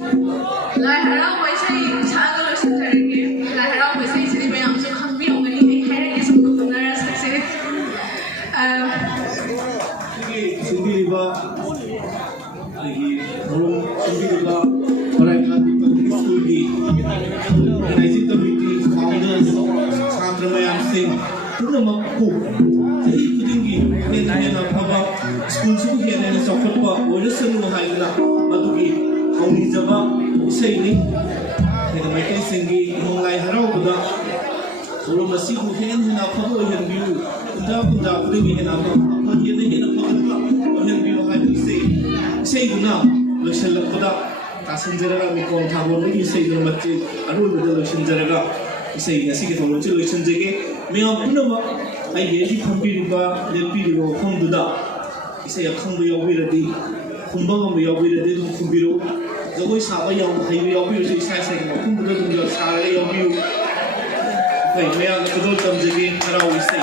Lai Haraoba eshei saga loisinjarenge. Lai Haraoba eshei sidi mayamsu khangbiramgani hairage samdu khongnara sakse. Sindiriba lagi orang sindiriba Karaikandi Pakhangs school di organizing committee founders Sandra Mayam Singh puna mampu jadi kudingi yang apa school suku yang sokot ba boleh senu hai na madugi kauni jaba isai ni yang mereka singgi Lai Haraoba kalau masih bukan yang apa yengbiu unda kudingi yang apa yang apa yengbiu hai eshei guna loisalakpada tasanjaraga mikon thabon ni eshei guna machi arulbada loisanjaraga eshei ngasi ki thawon chi loisanjege meyam punama ai yeli phambiriba lepiribo phangduda eshei akhangbu yawiradi khumbangam yawiradi dum khumbiro jagoi saba yaw haibi yawbiru ji isai sai ma khumbuda dum yo sara yawbiru kai meyam kadol tamjege harau eshei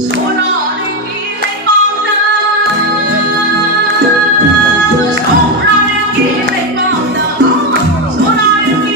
Sorarengi Leipakta, Sorarengi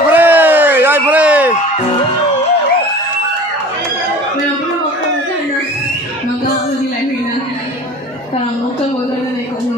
pre! Yay, pre! Meron pa ako na Mangka ni Lai na parang muka mo na ko mo